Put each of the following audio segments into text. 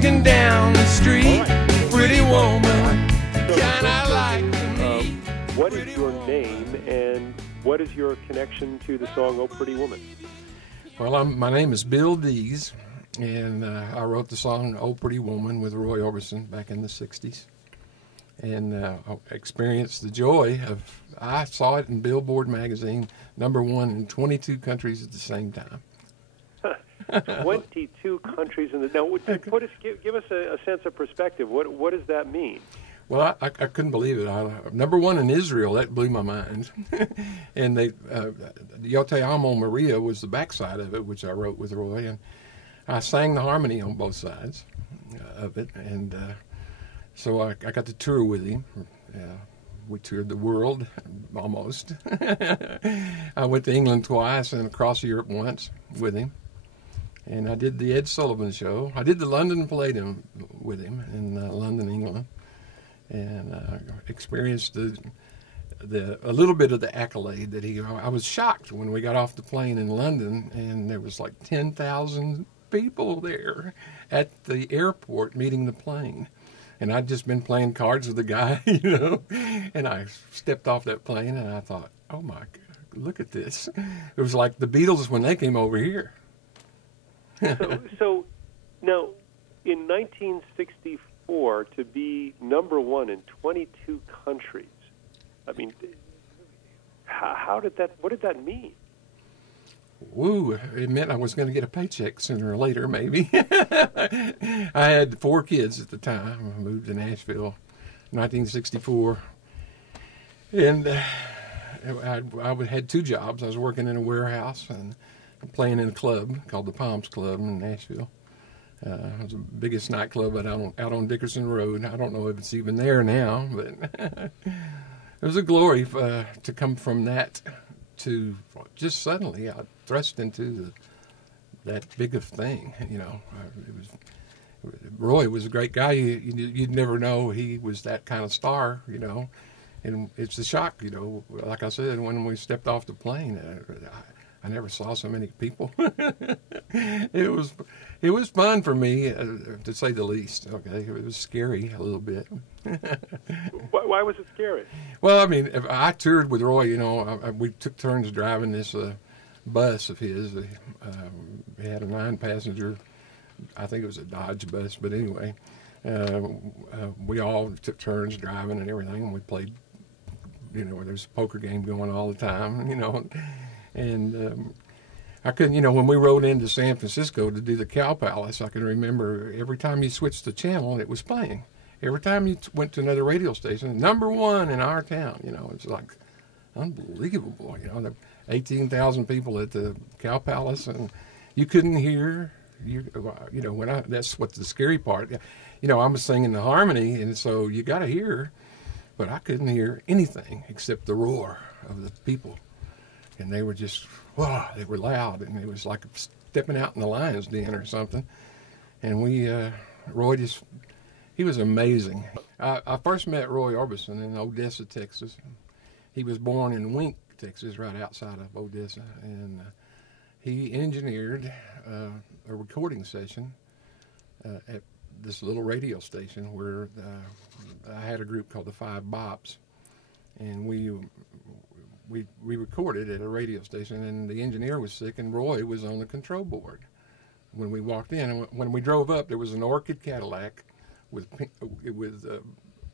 walking down the street, pretty woman, kinda like me. What is your name and what is your connection to the song "Oh Pretty Woman"? Well, my name is Bill Dees, and I wrote the song "Oh Pretty Woman" with Roy Orbison back in the 60s. And I experienced the joy of, I saw it in Billboard magazine, #1 in 22 countries at the same time. 22 countries in the... Now, give us a sense of perspective. What does that mean? Well, I couldn't believe it. #1 in Israel, that blew my mind. And Yo Te Amo Maria was the backside of it, which I wrote with Roy. And I sang the harmony on both sides of it. And so I got to tour with him. We toured the world, almost. I went to England twice and across Europe once with him. And I did the Ed Sullivan Show. I did the London Palladium with him in London, England. And experienced a little bit of the accolade that I was shocked when we got off the plane in London, and there was like 10,000 people there at the airport meeting the plane. And I'd just been playing cards with the guy, and I stepped off that plane and I thought, oh my God, look at this. It was like the Beatles when they came over here. So now, in 1964, to be #1 in 22 countries, I mean, what did that mean? Woo, it meant I was going to get a paycheck sooner or later, maybe. I had 4 kids at the time. I moved to Nashville in 1964. And I had 2 jobs. I was working in a warehouse and playing in a club called the Palms Club in Nashville. It was the biggest nightclub out on Dickerson Road. I don't know if it's even there now, but it was a glory to come from that to just suddenly I thrust into that big of thing. Roy was a great guy. You'd never know he was that kind of star, and it's a shock, like I said, when we stepped off the plane, I never saw so many people. It was fun for me, to say the least. Okay, it was scary a little bit. Why was it scary? Well, I mean, I toured with Roy. We took turns driving this bus of his. He had a 9-passenger. I think it was a Dodge bus, but anyway, we all took turns driving and everything. And we played. There's a poker game going all the time. And I couldn't, when we rode into San Francisco to do the Cow Palace, I can remember every time you switched the channel, it was playing. Every time you went to another radio station, #1 in our town, it's like unbelievable. 18,000 people at the Cow Palace, and you couldn't hear. That's what's the scary part. I was singing the harmony, and so you got to hear, but I couldn't hear anything except the roar of the people. And they were just, wow, they were loud, and it was like stepping out in the lion's den or something. And Roy he was amazing. I first met Roy Orbison in Odessa, Texas. He was born in Wink, Texas, right outside of Odessa. And he engineered a recording session at this little radio station where I had a group called the Five Bops. And we recorded at a radio station, and the engineer was sick, and Roy was on the control board when we walked in. And when we drove up, there was an Orchid Cadillac with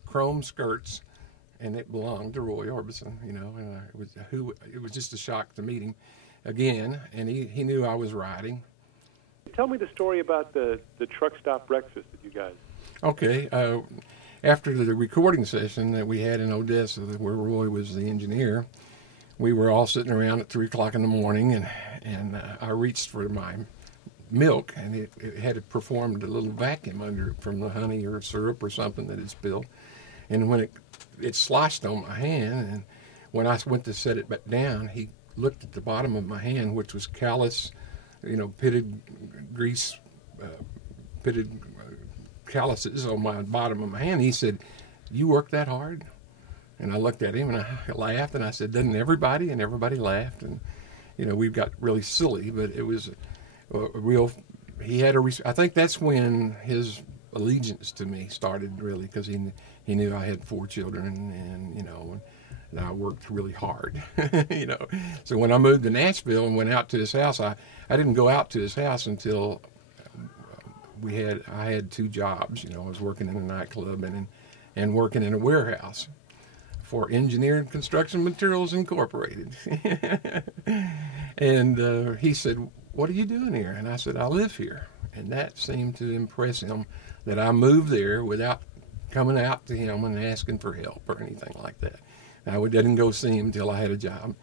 chrome skirts, and it belonged to Roy Orbison. And it was just a shock to meet him again, and he knew I was riding. Tell me the story about the truck stop breakfast that you guys. Okay. After the recording session that we had in Odessa, where Roy was the engineer, we were all sitting around at 3 o'clock in the morning, and I reached for my milk, and it had performed a little vacuum under it from the honey or syrup or something that had spilled. And when it sloshed on my hand, and when I went to set it back down, he looked at the bottom of my hand, which was callous, pitted grease, pitted calluses on my bottom of my hand. He said, "You work that hard?" And I looked at him and I laughed, and I said, "Doesn't everybody?" And everybody laughed, and we got really silly, but it was a real. He had I think that's when his allegiance to me started really because he knew I had 4 children, and you know, and I worked really hard, you know. So when I moved to Nashville and went out to his house, I didn't go out to his house until I had 2 jobs. You know, I was working in a nightclub and working in a warehouse for Engineered Construction Materials Incorporated. And he said, "What are you doing here?" And I said, "I live here." And that seemed to impress him that I moved there without coming out to him and asking for help or anything like that. I didn't go see him until I had a job.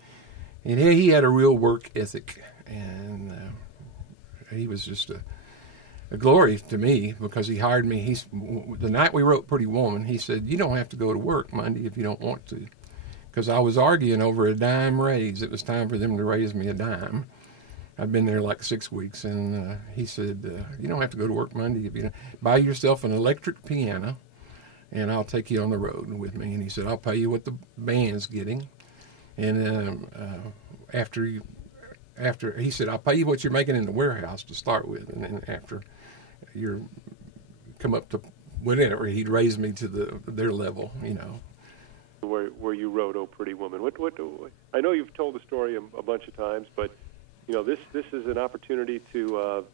And he had a real work ethic, and he was just a glory to me because he hired me. The night we wrote Pretty Woman, he said, "You don't have to go to work Monday if you don't want to." Because I was arguing over a dime raise. It was time for them to raise me a dime. I'd been there like 6 weeks, and he said, "You don't have to go to work Monday if you don't. Buy yourself an electric piano, and I'll take you on the road with me." And he said, "I'll pay you what the band's getting." And after he said, "I'll pay you what you're making in the warehouse to start with, and then after you come up to whatever," he'd raise me to their level, you know. Where you wrote "Oh Pretty Woman." What I know you've told the story a bunch of times, but you know this is an opportunity to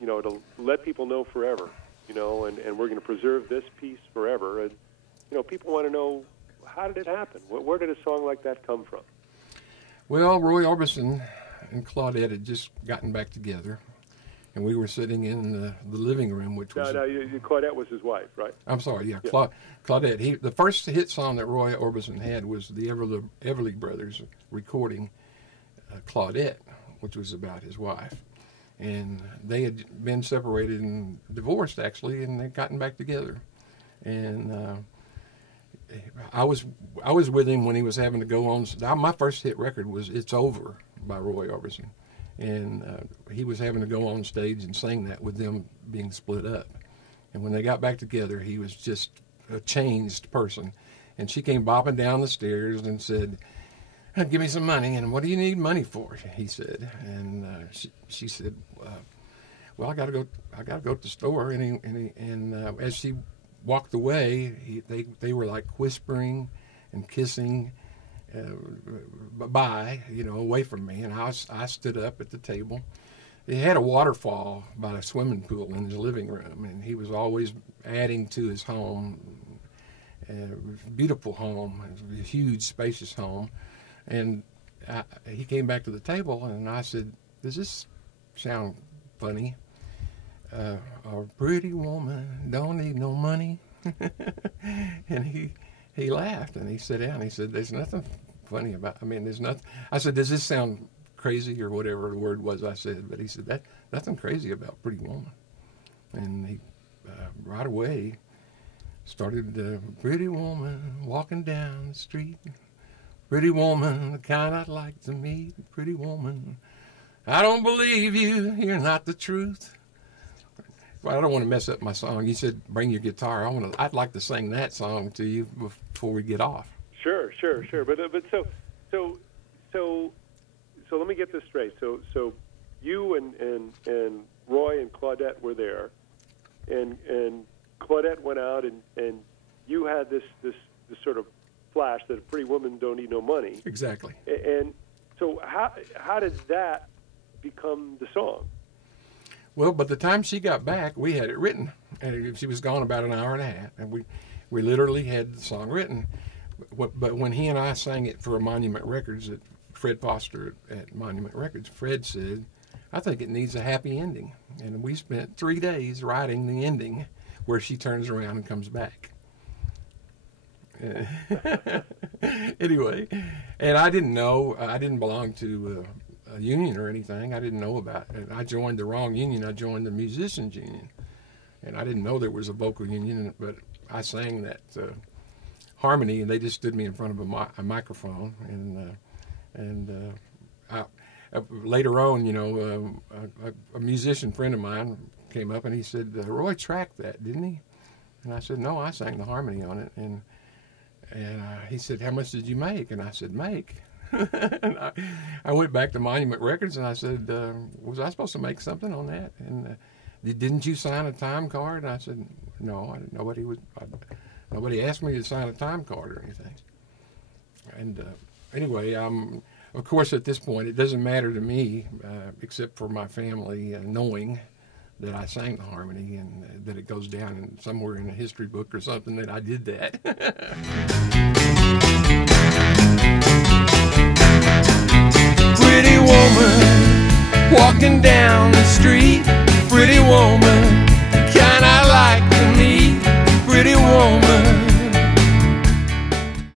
you know, to let people know forever, you know, and we're going to preserve this piece forever. And you know, people want to know, how did it happen? Where did a song like that come from? Well, Roy Orbison and Claudette had just gotten back together, and we were sitting in the living room, which was... Claudette was his wife, right? I'm sorry, yeah. Claudette. The first hit song that Roy Orbison had was the Everly Brothers recording Claudette, which was about his wife. And they had been separated and divorced, actually, and they'd gotten back together. And I was with him when he was having to go on. My first hit record was "It's Over" by Roy Orbison, and he was having to go on stage and sing that with them being split up. And when they got back together, he was just a changed person. And she came bopping down the stairs and said, "Give me some money." And "What do you need money for?" he said. And she said, "Well, I got to go to the store." And as she walked away, they were like whispering and kissing bye, you know, away from me. And I stood up at the table. He had a waterfall by a swimming pool in his living room, and he was always adding to his home. Beautiful home, a huge, spacious home. And he came back to the table, and I said, "Does this sound funny? A pretty woman don't need no money." And he laughed, and he sat down. He said, "There's nothing funny about, there's nothing." I said, "Does this sound crazy?" or whatever the word was I said. But he said, "Nothing crazy about Pretty Woman." And he right away started, "Pretty woman walking down the street. Pretty woman, the kind I'd like to meet. Pretty woman, I don't believe you, you're not the truth." Well, I don't want to mess up my song. You said bring your guitar. I'd like to sing that song to you before we get off. Sure. But so let me get this straight. So you and Roy and Claudette were there, and Claudette went out, and you had this sort of flash that a pretty woman don't need no money. Exactly. And so how did that become the song? Well, by the time she got back, we had it written, and she was gone about an hour and a half, and we literally had the song written. But when he and I sang it for Monument Records, at Fred Foster at Monument Records, Fred said, "I think it needs a happy ending." And we spent 3 days writing the ending where she turns around and comes back. Anyway, and I didn't know, I didn't belong to a union or anything. I didn't know about it. I joined the wrong union. I joined the musicians union, and I didn't know there was a vocal union. But I sang that harmony, and they just stood me in front of a microphone. And later on, you know, a musician friend of mine came up and he said, "Roy tracked that, didn't he?" And I said, "No, I sang the harmony on it." And he said, "How much did you make?" And I said, "Make?" And I went back to Monument Records and I said, "Was I supposed to make something on that?" And didn't you sign a time card? And I said, Nobody asked me to sign a time card or anything. And anyway, of course, at this point, it doesn't matter to me, except for my family knowing that I sang the harmony and that it goes down somewhere in a history book or something that I did that. Pretty woman walking down the street, pretty woman